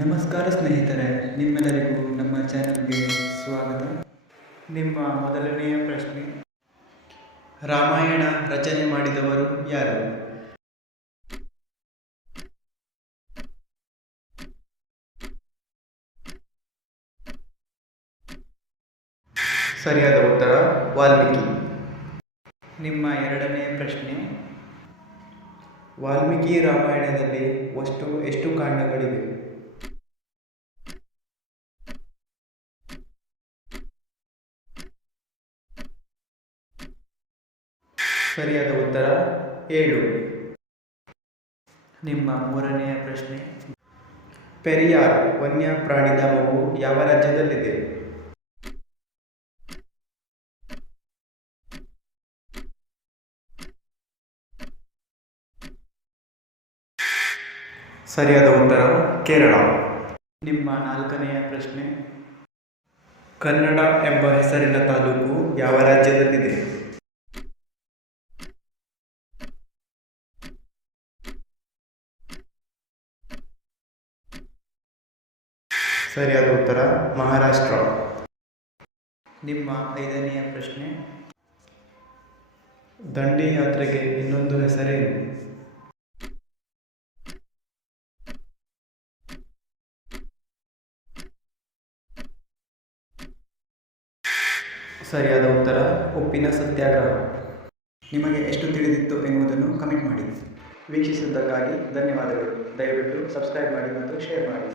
ನಮಸ್ಕಾರ ಸ್ನೇಹಿತರೆ, ನಿಮ್ಮೆಲ್ಲರಿಗೂ ನಮ್ಮ ಚಾನಲ್ಗೆ ಸ್ವಾಗತ. ನಿಮ್ಮ ಮೊದಲನೆಯ ಪ್ರಶ್ನೆ, ರಾಮಾಯಣ ರಚನೆ ಮಾಡಿದವರು ಯಾರು? ಸರಿಯಾದ ಉತ್ತರ ವಾಲ್ಮೀಕಿ. ನಿಮ್ಮ ಎರಡನೆಯ ಪ್ರಶ್ನೆ, ವಾಲ್ಮೀಕಿ ರಾಮಾಯಣದಲ್ಲಿ ಎಷ್ಟು ಕಾಂಡಗಳಿವೆ? ಸರಿಯಾದ ಉತ್ತರ 7. ನಿಮ್ಮ ಮೂರನೆಯ ಪ್ರಶ್ನೆ, ಪೆರಿಯಾರ್ ವನ್ಯ ಪ್ರಾಣಿಧಾಮವು ಯಾವ ರಾಜ್ಯದಲ್ಲಿದೆ? ಸರಿಯಾದ ಉತ್ತರ ಕೇರಳ. ನಿಮ್ಮ ನಾಲ್ಕನೆಯ ಪ್ರಶ್ನೆ, ಕನ್ನಡ ಎಂಬ ಹೆಸರಿನ ತಾಲೂಕು ಯಾವ ರಾಜ್ಯದಲ್ಲಿದೆ? ಸರಿಯಾದ ಉತ್ತರ ಮಹಾರಾಷ್ಟ್ರ. ನಿಮ್ಮ ಐದನೆಯ ಪ್ರಶ್ನೆ, ದಂಡಿ ಯಾತ್ರೆಗೆ ಇನ್ನೊಂದು ಹೆಸರೇನು? ಸರಿಯಾದ ಉತ್ತರ ಉಪ್ಪಿನ ಸತ್ಯಾಗ್ರಹ. ನಿಮಗೆ ಎಷ್ಟು ತಿಳಿದಿತ್ತು ಎನ್ನುವುದನ್ನು ಕಮೆಂಟ್ ಮಾಡಿ. ವೀಕ್ಷಿಸಿದ್ದಕ್ಕಾಗಿ ಧನ್ಯವಾದಗಳು. ದಯವಿಟ್ಟು ಸಬ್ಸ್ಕ್ರೈಬ್ ಮಾಡಿ ಮತ್ತು ಶೇರ್ ಮಾಡಿ.